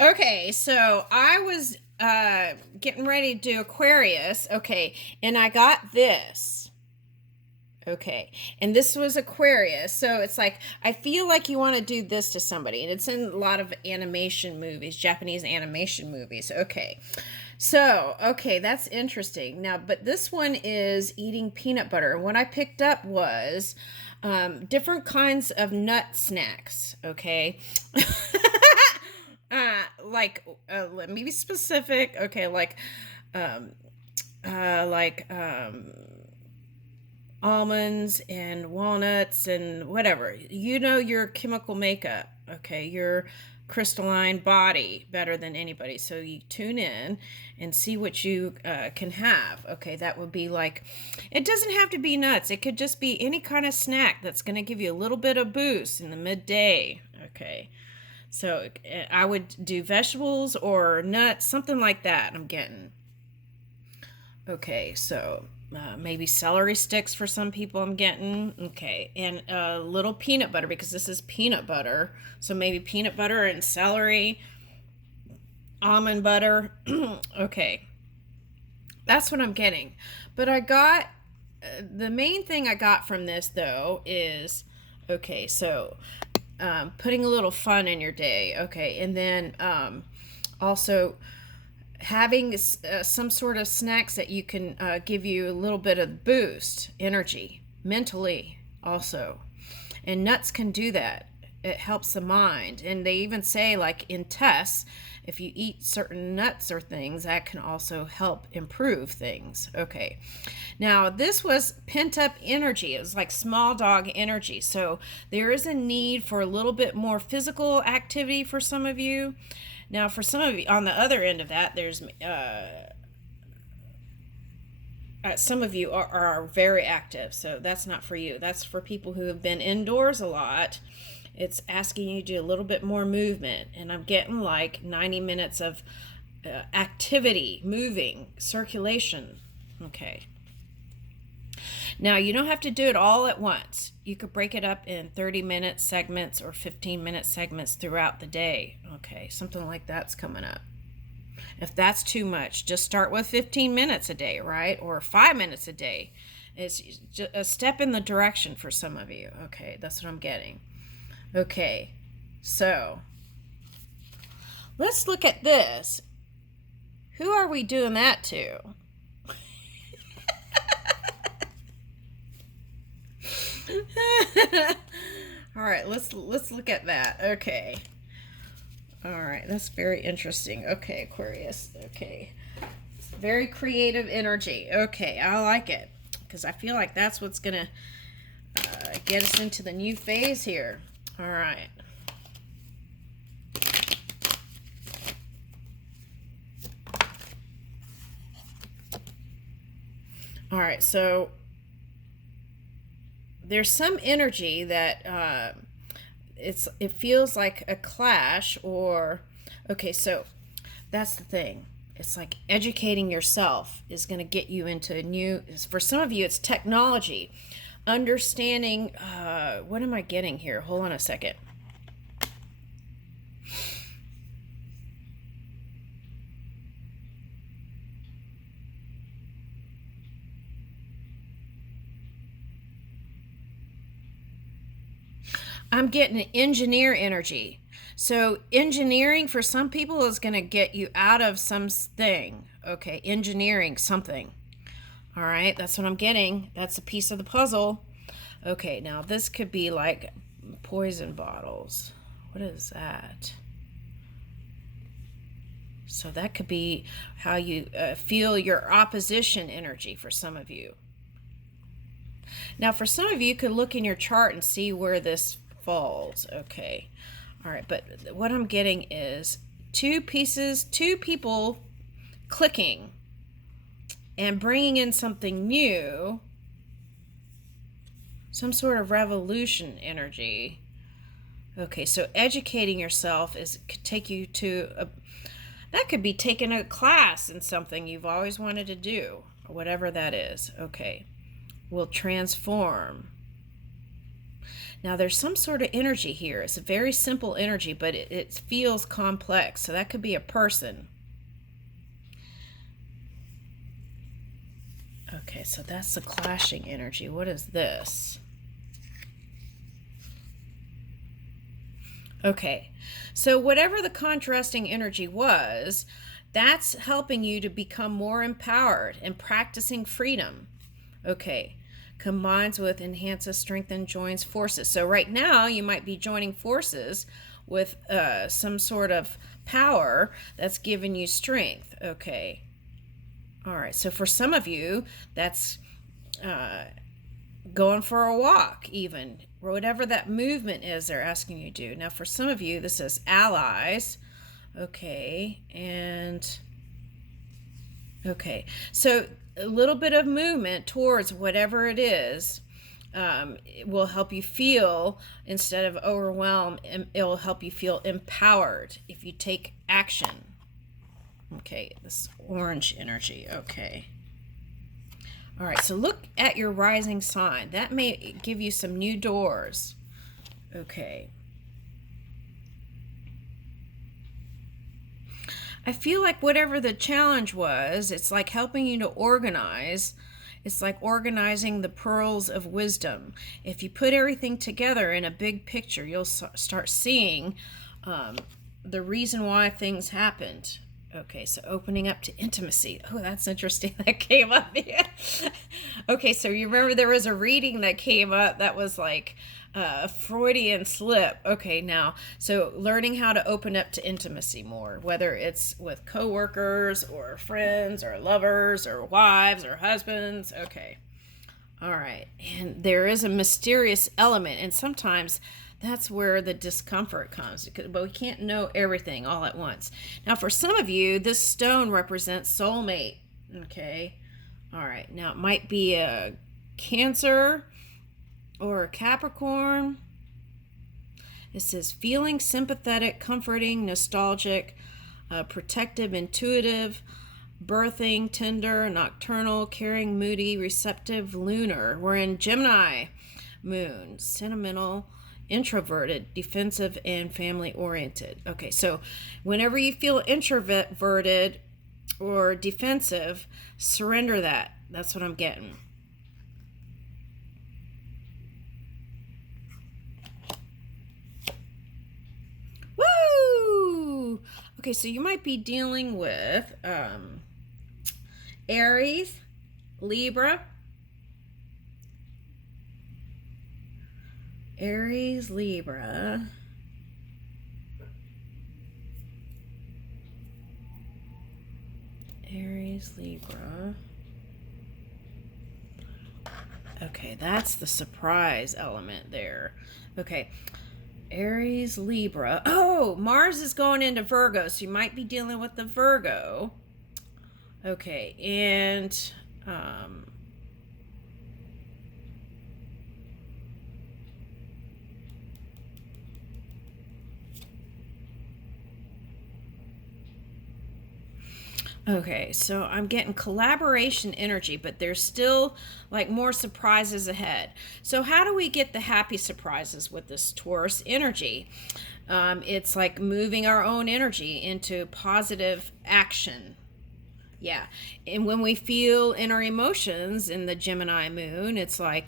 Okay, so I was getting ready to do Aquarius, okay, and I got this. Okay, and this was Aquarius, so it's like, I feel like you want to do this to somebody, and it's in a lot of animation movies, Japanese animation movies. Okay, so, okay, that's interesting. Now, but this one is eating peanut butter. And what I picked up was different kinds of nut snacks, okay? Let me be specific. Okay, um, like almonds and walnuts and whatever. You know your chemical makeup, okay? Your crystalline body better than anybody. So you tune in and see what you can have. Okay, that would be like, it doesn't have to be nuts. It could just be any kind of snack that's going to give you a little bit of boost in the midday. Okay, so I would do vegetables or nuts, something like that. I'm getting. Okay, so maybe celery sticks for some people I'm getting. Okay, and a little peanut butter because this is peanut butter. So maybe peanut butter and celery, almond butter. Okay, that's what I'm getting. But I got, the main thing I got from this though is, okay, so putting a little fun in your day. Okay, and then also having some sort of snacks that you can give you a little bit of boost, energy, mentally also. And nuts can do that. It helps the mind. And they even say, like in tests, if you eat certain nuts or things, that can also help improve things. Okay. Now, this was pent up energy. It was like small dog energy. So there is a need for a little bit more physical activity for some of you. Now, for some of you, on the other end of that, there's some of you are very active, so that's not for you. That's for people who have been indoors a lot. It's asking you to do a little bit more movement, and I'm getting like 90 minutes of activity, moving, circulation. Okay. Now, you don't have to do it all at once. You could break it up in 30-minute segments or 15-minute segments throughout the day. Okay, something like that's coming up. If that's too much, just start with 15 minutes a day, right? Or 5 minutes a day. It's just a step in the direction for some of you. Okay, that's what I'm getting. Okay, so let's look at this. Who are we doing that to? All right, let's look at that. Okay. All right, that's very interesting. Okay, Aquarius. Okay. It's very creative energy. Okay, I like it because I feel like that's what's going to get us into the new phase here. All right. All right, so there's some energy that it feels like a clash, or okay, so that's the thing. It's like educating yourself is going to get you into a new, for some of you it's technology, understanding what am I getting here? Hold on a second. I'm getting engineer energy. So engineering for some people is going to get you out of something. Okay, engineering something. All right, that's what I'm getting. That's a piece of the puzzle. Okay, now this could be like poison bottles. What is that? So that could be how you feel your opposition energy for some of you. Now, for some of you, you could look in your chart and see where this falls. Okay. All right. But what I'm getting is two people clicking and bringing in something new, some sort of revolution energy. Okay. So educating yourself could take you to that could be taking a class in something you've always wanted to do, or whatever that is. Okay. Will transform. Now there's some sort of energy here. It's a very simple energy, but it feels complex. So that could be a person. Okay, so that's the clashing energy. What is this? Okay, so whatever the contrasting energy was, that's helping you to become more empowered and practicing freedom. Okay, combines with enhances, strengthens, joins forces. So right now you might be joining forces with some sort of power that's giving you strength. Okay, all right, so for some of you, that's going for a walk, even, or whatever that movement is they're asking you to do. Now, for some of you, this is allies. Okay, and okay, so a little bit of movement towards whatever it is it will help you feel, instead of overwhelmed, it will help you feel empowered if you take action. Okay, this orange energy. Okay. All right, so look at your rising sign. That may give you some new doors. Okay. I feel like whatever the challenge was, it's like helping you to organize. It's like organizing the pearls of wisdom. If you put everything together in a big picture, you'll start seeing the reason why things happened. Okay, so opening up to intimacy. Oh, that's interesting. That came up. Okay, so you remember there was a reading that came up that was like a Freudian slip. Okay, now, so learning how to open up to intimacy more, whether it's with coworkers or friends or lovers or wives or husbands. Okay, all right. And there is a mysterious element, and sometimes that's where the discomfort comes, but we can't know everything all at once. Now, for some of you, this stone represents soulmate. Okay. All right. Now, it might be a Cancer or a Capricorn. It says feeling sympathetic, comforting, nostalgic, protective, intuitive, birthing, tender, nocturnal, caring, moody, receptive, lunar. We're in Gemini moon, sentimental, introverted, defensive, and family oriented. Okay, so whenever you feel introverted or defensive, surrender that. That's what I'm getting. Woo! Okay, so you might be dealing with Aries, Libra, Aries, Libra, Aries, Libra. Okay, that's the surprise element there. Okay, Aries, Libra. Oh, Mars is going into Virgo, so you might be dealing with the Virgo. Okay, and okay, so I'm getting collaboration energy, but there's still like more surprises ahead. So how do we get the happy surprises with this Taurus energy? It's like moving our own energy into positive action. Yeah, and when we feel in our emotions in the Gemini moon, it's like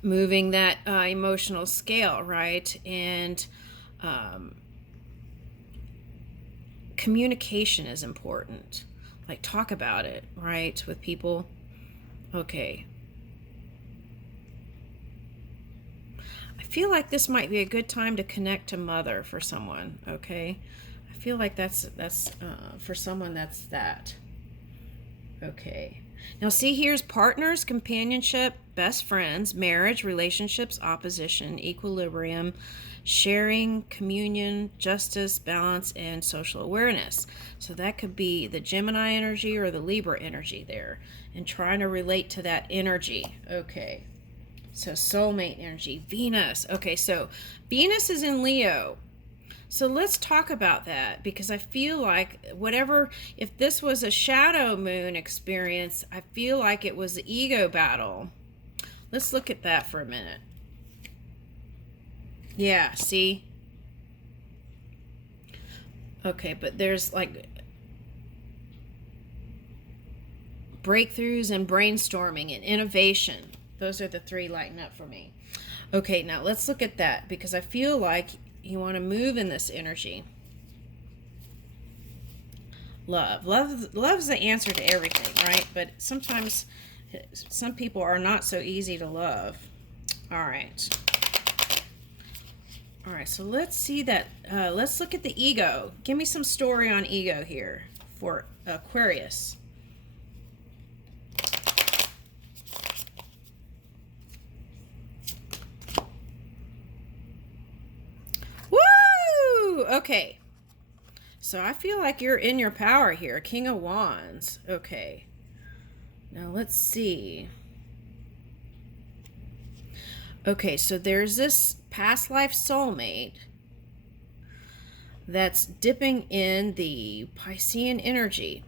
moving that emotional scale, right? And communication is important. Like, talk about it, right, with people. Okay. I feel like this might be a good time to connect to mother for someone, okay? I feel like that's for someone that's that. Okay. Now see, here's partners, companionship, best friends, marriage, relationships, opposition, equilibrium, sharing, communion, justice, balance, and social awareness. So that could be the Gemini energy or the Libra energy there, and trying to relate to that energy. Okay. So soulmate energy, Venus. Okay, so Venus is in Leo. So let's talk about that, because I feel like if this was a shadow moon experience, I feel like it was the ego battle. Let's look at that for a minute. Yeah, see? Okay, but there's like breakthroughs and brainstorming and innovation. Those are the three lighting up for me. Okay, now let's look at that, because I feel like you want to move in this energy. Love's the answer to everything, right? But sometimes some people are not so easy to love. All right. All right, so let's see that. Let's look at the ego. Give me some story on ego here for Aquarius. Woo! Okay. So I feel like you're in your power here. King of Wands. Okay. Now let's see. Okay, so there's this past life soulmate that's dipping in the Piscean energy.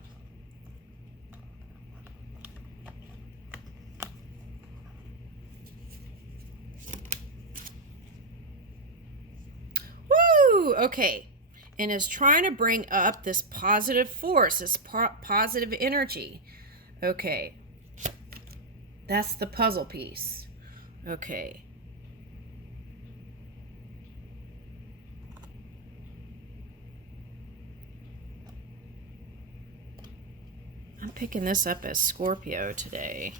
Woo! Okay. And is trying to bring up this positive force, this positive energy. Okay. That's the puzzle piece. Okay. I'm picking this up as Scorpio today.